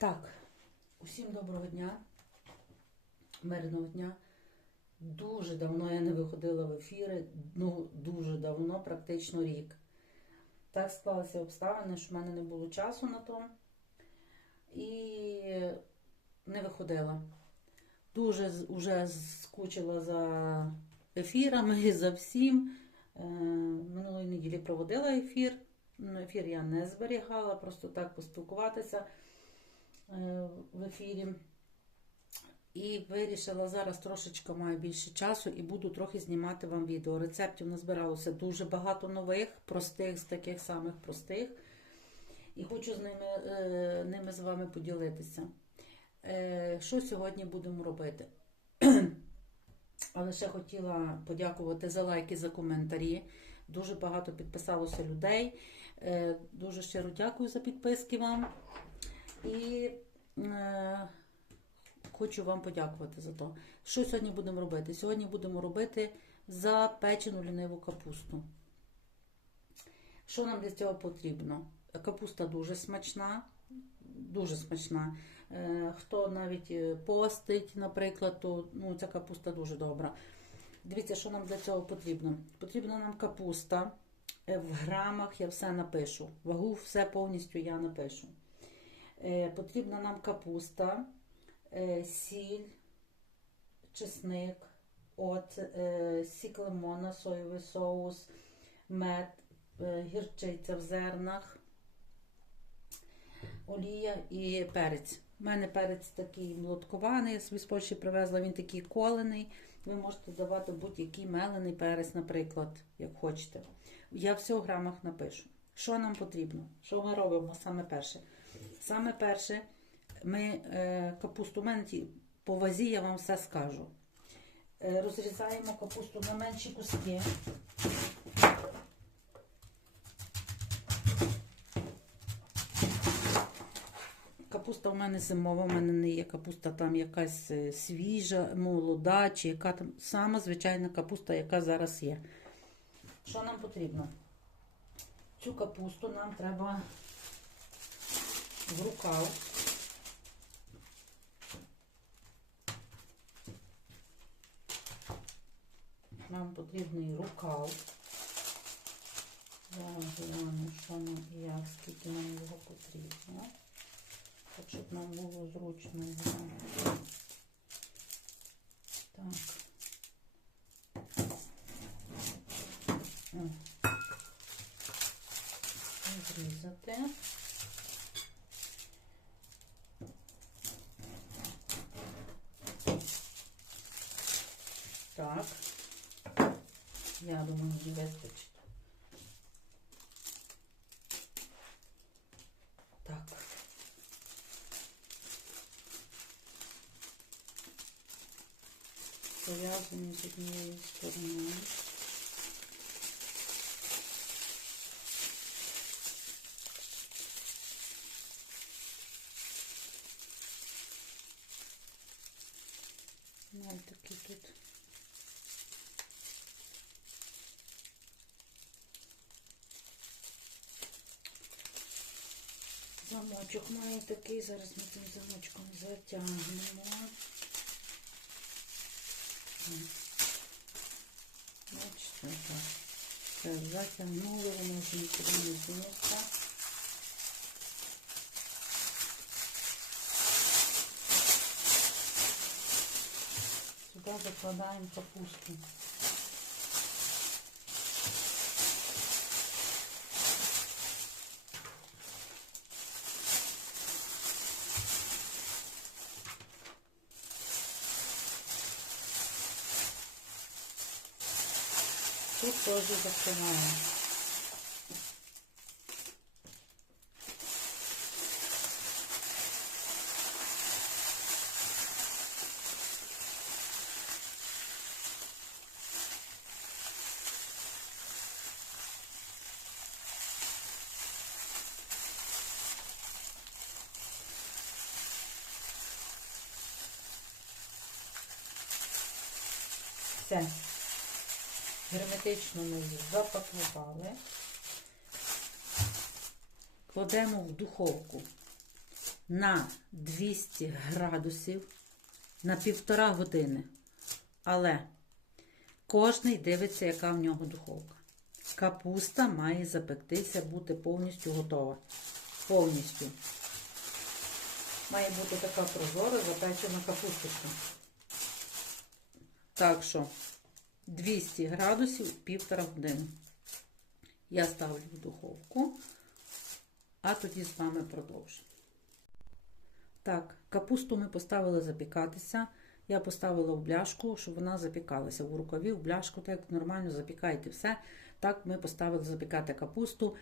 Так, усім доброго дня, мирного дня. Дуже давно я не виходила в ефіри, ну дуже давно, практично рік. Так склалися обставини, що в мене не було часу на то. І не виходила. Дуже уже скучила за ефірами, за всім. Е, Минулої неділі проводила ефір. Ну, Ефір я не зберігала, просто так поспілкуватися в ефірі. І вирішила зараз трошечки маю більше часу і буду трохи знімати вам відео. Рецептів назбиралося дуже багато нових, простих, з таких самих простих. І хочу з ними, е, ними з вами поділитися. Е, Що сьогодні будемо робити? Але ще хотіла подякувати за лайки, за коментарі. Дуже багато підписалося людей. Е, Дуже щиро дякую за підписки вам. І е, хочу вам подякувати за то. Що сьогодні будемо робити? Сьогодні будемо робити запечену ліниву капусту. Що нам для цього потрібно? Капуста дуже смачна, дуже смачна. Е, Хто навіть е, постить, наприклад, то ну, ця капуста дуже добра. Дивіться, що нам для цього потрібно. Потрібна нам капуста. Е, В грамах я все напишу. Вагу все повністю я напишу. Е, Потрібна нам капуста, е, сіль, чесник, от, е, сік лимона, соєвий соус, мед, гірчиця в зернах, олія і перець. У мене перець такий молоткований, я собі з Польщі привезла, він такий колений. Ви можете давати будь-який мелений перець, наприклад, як хочете. Я все в грамах напишу. Що нам потрібно? Що ми робимо саме перше? Саме перше, ми е, капусту, у мене по вазі я вам все скажу. Е, розрізаємо капусту на менші куски. Капуста у мене зимова, у мене не є капуста там якась е, свіжа, молода, чи яка там сама звичайна капуста, яка зараз є. Що нам потрібно? Цю капусту нам треба в рукав. Нам потрібний рукав. Зараз глянемо, що нам і як, скільки нам його потрібно. Так, щоб нам було зручно його. Так. О. Зрізати. Так. Я думаю, не вистачить. Так. Пов'язані з однієї сторони. Ну, такі тут. Замочок має такий, зараз ми цим замочком затягнемо. Бачите, так. Все, затягнули, воно вже нікуди не зміниться. Сюди закладаємо капусту. Тут теж закриваємо. Все. Герметично ми її запакували. Кладемо в духовку на 200 градусів на півтора години. Але кожний дивиться, яка в нього духовка. Капуста має запектися, бути повністю готова. Повністю. Має бути така прозора запечена капусточка. Так що 200 градусів півтора години. Я ставлю в духовку, а тоді з вами продовжу. Так, капусту ми поставили запікатися. Я поставила в бляшку, щоб вона запікалася в рукаві, в бляшку, так нормально запікаєте все. Так, ми поставили запікати капусту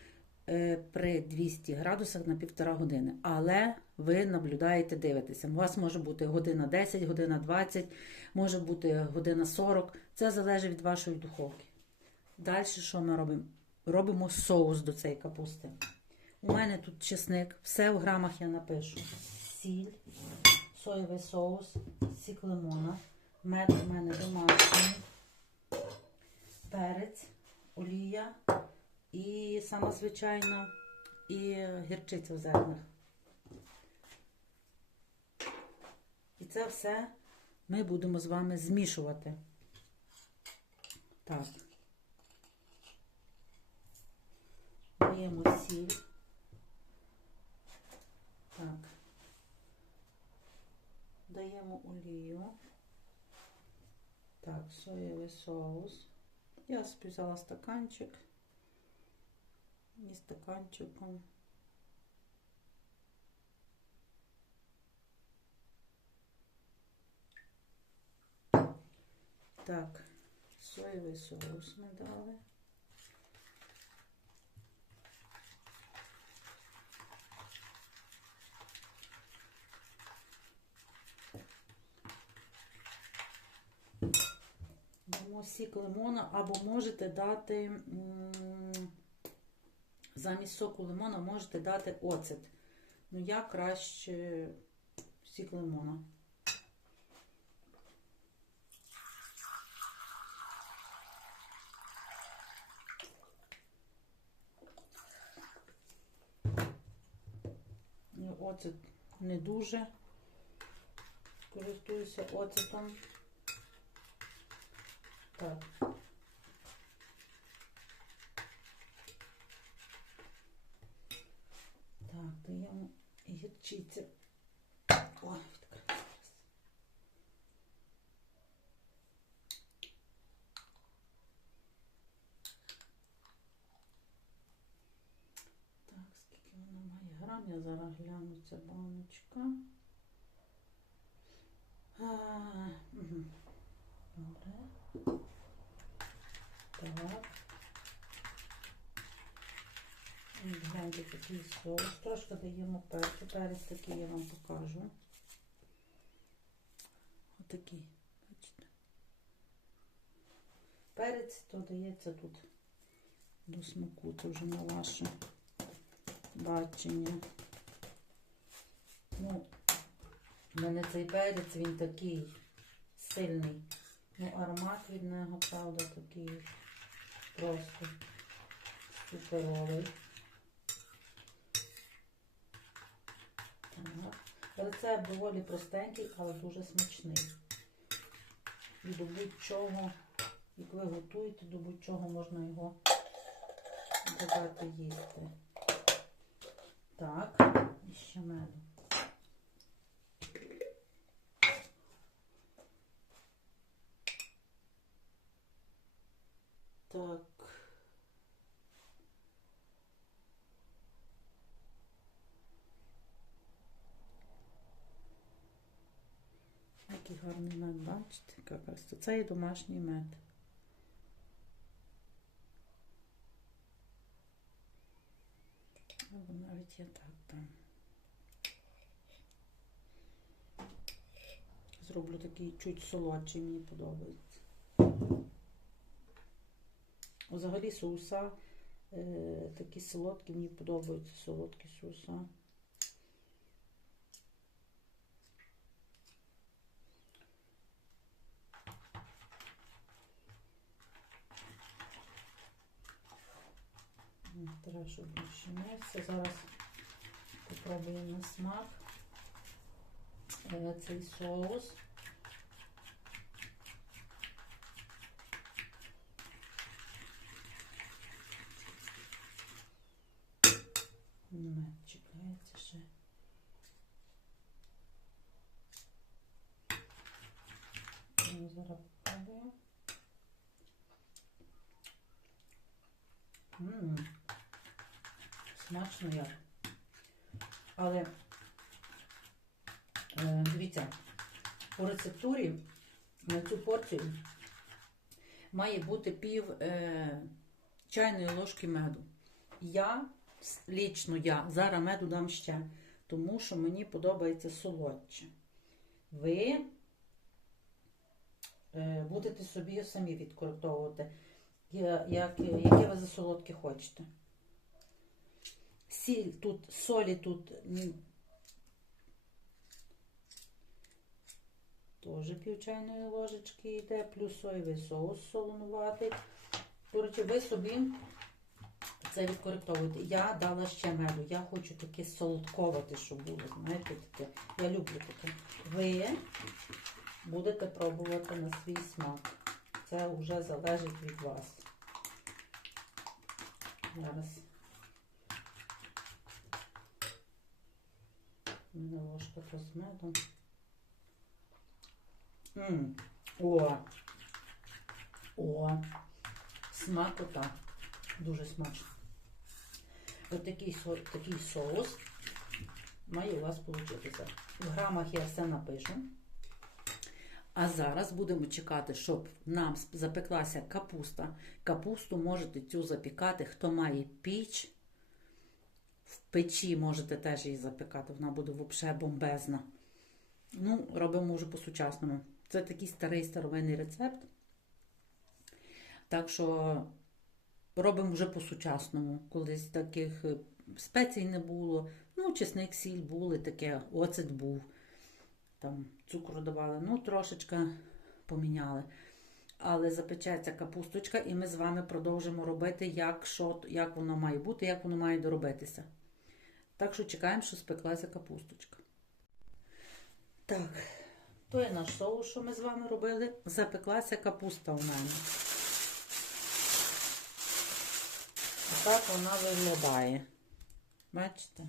е, при 200 градусах на півтора години. Але ви наблюдаєте, дивитеся. У вас може бути година 10, година 20, може бути година 40. Це залежить від вашої духовки. Далі що ми робимо? Робимо соус до цієї капусти. У мене тут чесник, все в грамах я напишу. Сіль, соєвий соус, сік лимона, мед у мене домашній, перець, олія і сама звичайна, і гірчиця в зернах. І це все ми будемо з вами змішувати. Так. Даємо сіль. Так. Даємо олію. Так, соєвий соус. Я собі взяла стаканчик. І стаканчиком. Так, соєвий соус ми дали. Дамо сік лимона, або можете дати замість соку лимона можете дати оцет. Ну, я краще сік лимона. Ну, Оцет не дуже. Користуюся оцетом. Так. Так, даємо гірчиця. Ой, відкрилась. Так, скільки вона має грам, я зараз гляну ця баночка. Добре. Так. Гляньте такий соус. Трошки даємо перцю. Перець такий я вам покажу. Отакий, бачите. Перець додається тут до смаку, це вже на ваше бачення. Ну, в мене цей перець, він такий сильний. Ну, аромат від нього, правда, такий просто суперовий. Рецепт доволі простенький, але дуже смачний. І до будь-чого, як ви готуєте, до будь-чого можна його додати їсти. Так, і ще меду. Так. Який гарний мед, бачите, яка красота. Це і домашній мед. Або навіть я так там. Зроблю такий чуть солодший, мені подобається. Взагалі соуса е, такі солодкі, мені подобаються солодкі соуса. щоб більше м'ясо. Зараз попробуємо на смак е, цей соус. Але е, дивіться, по рецептурі на цю порцію має бути пів е, чайної ложки меду. Я, лічно я, зараз меду дам ще, тому що мені подобається солодче. Ви е, будете собі самі відкоректовувати, яке ви за солодке хочете. Сіль тут, солі тут м, теж пів чайної ложечки йде, плюс соєвий соус солонуватий. Коротше, ви собі це відкоректовуєте. Я дала ще меду. Я хочу таке солодковате, щоб було. Знаєте, таке. Я люблю таке. Ви будете пробувати на свій смак. Це вже залежить від вас. Зараз. Мене ложка. М, О! О! Смакота. Дуже смачно. Ось такий, такий соус має у вас получитися. В грамах я все напишу. А зараз будемо чекати, щоб нам запеклася капуста. Капусту можете цю запікати, хто має піч. В печі можете теж її запікати, вона буде взагалі бомбезна. Ну, робимо вже по-сучасному. Це такий старий старовинний рецепт. Так що робимо вже по-сучасному. Колись таких е, спецій не було. Ну, чесник, сіль були, таке, оцет був. Там цукру давали, ну, трошечки поміняли. Але запечеться капусточка, і ми з вами продовжимо робити, як, що, як воно має бути, як воно має доробитися. Так що чекаємо, що спеклася капусточка. Так, то є наш соус, що ми з вами робили. Запеклася капуста у мене. Так вона виглядає. Бачите?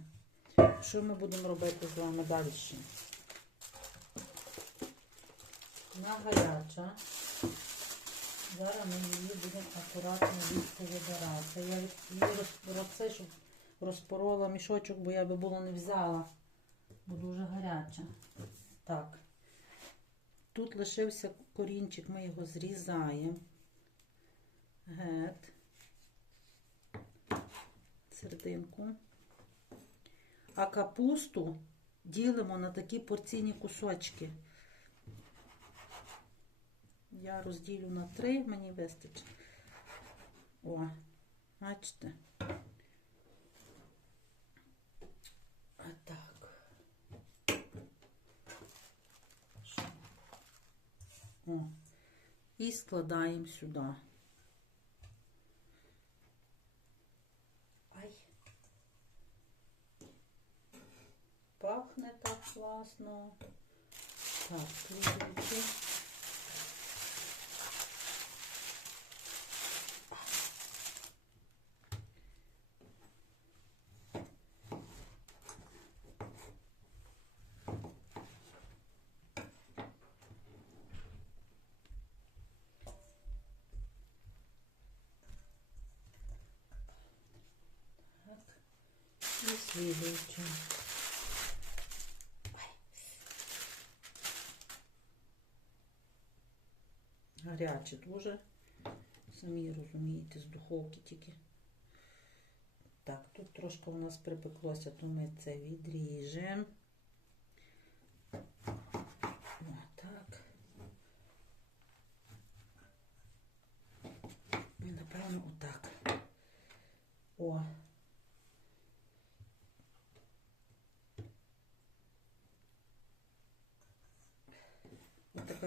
Що ми будемо робити з вами далі? Вона гаряча. Зараз ми її будемо акуратно звідси вибирати. Я її роз- це, щоб розпорола мішочок, бо я би було не взяла, бо дуже гаряча. Так. Тут лишився корінчик, ми його зрізаємо. Гет. Серединку. А капусту ділимо на такі порційні кусочки. Я розділю на три, мені вистачить. О, бачите? А так. О. І складаємо сюди. Ай. Пахне так класно. Так, слідуючи. Так. І слідуючи. Гаряче дуже. Самі розумієте, з духовки тільки. Так, тут трошки у нас припеклося, то ми це відріжемо.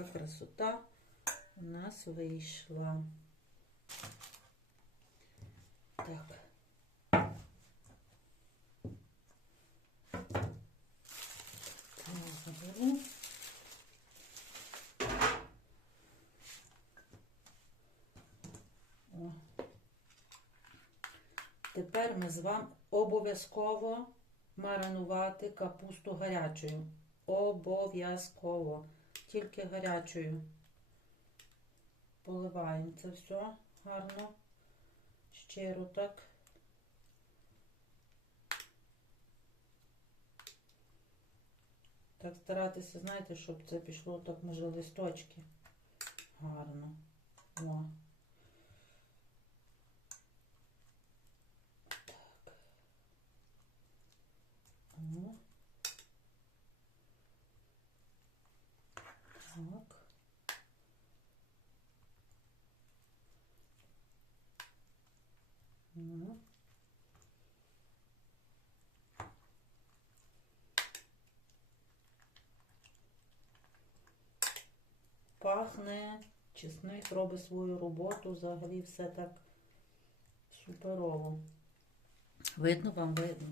красота у нас вийшла. Так. Заберу. Тепер ми з вами обов'язково маринувати капусту гарячою. Обов'язково. Тільки гарячою. Поливаємо це все гарно. Щиро так. Так старатися, знаєте, щоб це пішло так, може, листочки. Гарно. О. Так. О. Так. О. Пахне, чесник робить свою роботу, взагалі все так суперово. Видно вам видно.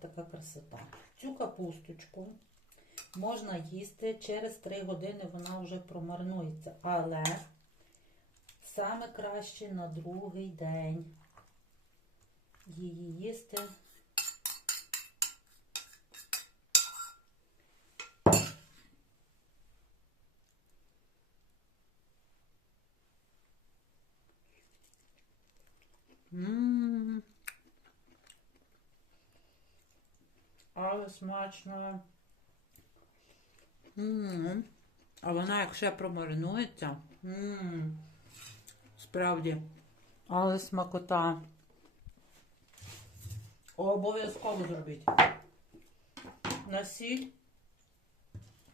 Така красота. Цю капусточку можна їсти через 3 години, вона вже промарнується. Але саме краще на другий день її їсти. Ммм. Але смачно. Ммм. А вона як ще промаринується. Ммм. Справді. Але смакота. Обов'язково зробіть. На сіль,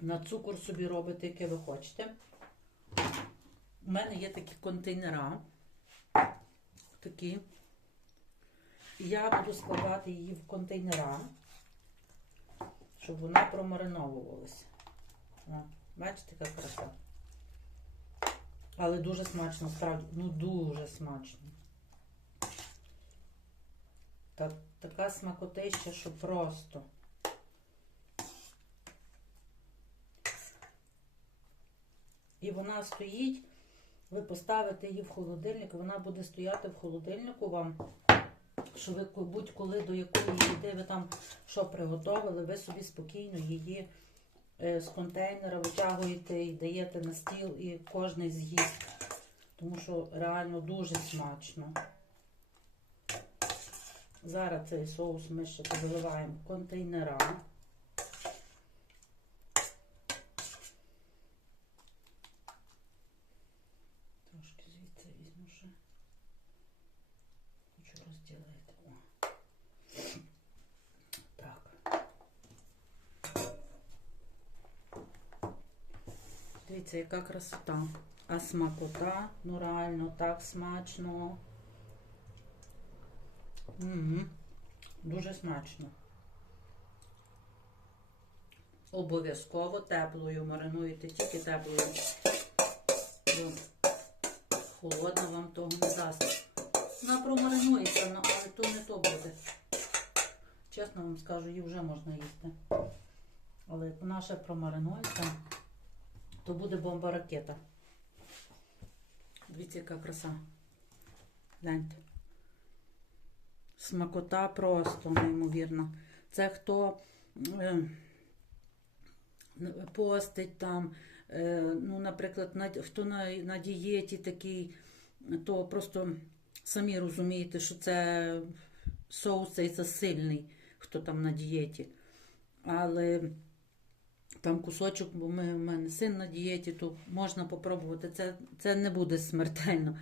на цукор собі робите, яке ви хочете. У мене є такі контейнера. Такі. Я буду складати її в контейнера, щоб вона промариновувалася. Бачите, яка краса. Але дуже смачно, справді. Ну, дуже смачно. Так, така смакотища, що просто. І вона стоїть, ви поставите її в холодильник, вона буде стояти в холодильнику вам, що ви будь-коли до якої їди ви там що приготовили, ви собі спокійно її з контейнера витягуєте і даєте на стіл, і кожний з'їсть. Тому що реально дуже смачно. Зараз цей соус ми ще виливаємо в контейнера. Трошки звідси візьму ще. Хочу розділити. О. Так. Дивіться, яка красота. А смакота, ну реально так смачно. Угу. Дуже смачно. Обов'язково теплою маринуєте, тільки теплою. Бо Холодна вам того не дасть. Вона промаринується, ну, але то не то буде. Чесно вам скажу, її вже можна їсти. Але вона ще промаринується, то буде бомба ракета. Дивіться, яка краса. Гляньте. Смакота просто неймовірна. Це хто е, постить там, е, ну, наприклад, на, хто на, на дієті такий, то просто самі розумієте, що це соус цей засильний, хто там на дієті. Але там кусочок, бо ми, в мене син на дієті, то можна попробувати. Це, це не буде смертельно.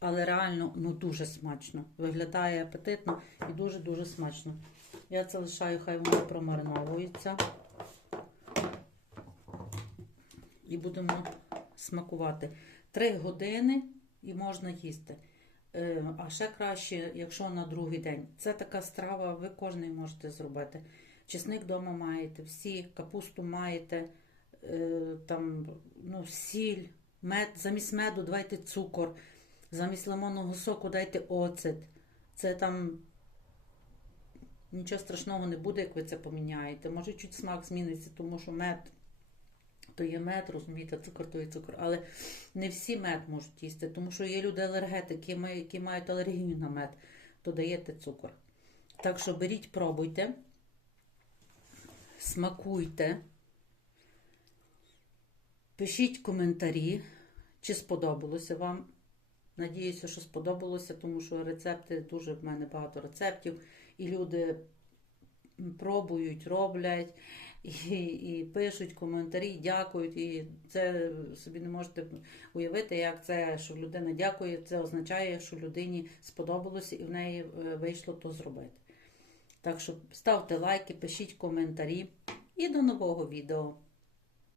Але реально ну, дуже смачно. Виглядає апетитно і дуже-дуже смачно. Я це лишаю, хай воно промариновується. І будемо смакувати. Три години і можна їсти. Е, А ще краще, якщо на другий день. Це така страва, ви кожен можете зробити. Чесник вдома маєте, всі, капусту маєте, е, там, ну, сіль, мед, замість меду давайте цукор. Замість лимонного соку дайте оцет. Це там Нічого страшного не буде, як ви це поміняєте. Може, чуть смак зміниться, тому що мед то є мед, розумієте, цукор то є цукор. Але не всі мед можуть їсти, тому що є люди алергетики, які мають алергію на мед, то даєте цукор. Так що беріть, пробуйте, смакуйте, пишіть коментарі, чи сподобалося вам. Надіюся, що сподобалося, тому що рецепти дуже в мене багато рецептів, і люди пробують, роблять і, і пишуть коментарі, дякують. І це собі не можете уявити, як це, що людина дякує, це означає, що людині сподобалося і в неї е, вийшло то зробити. Так що ставте лайки, пишіть коментарі і до нового відео.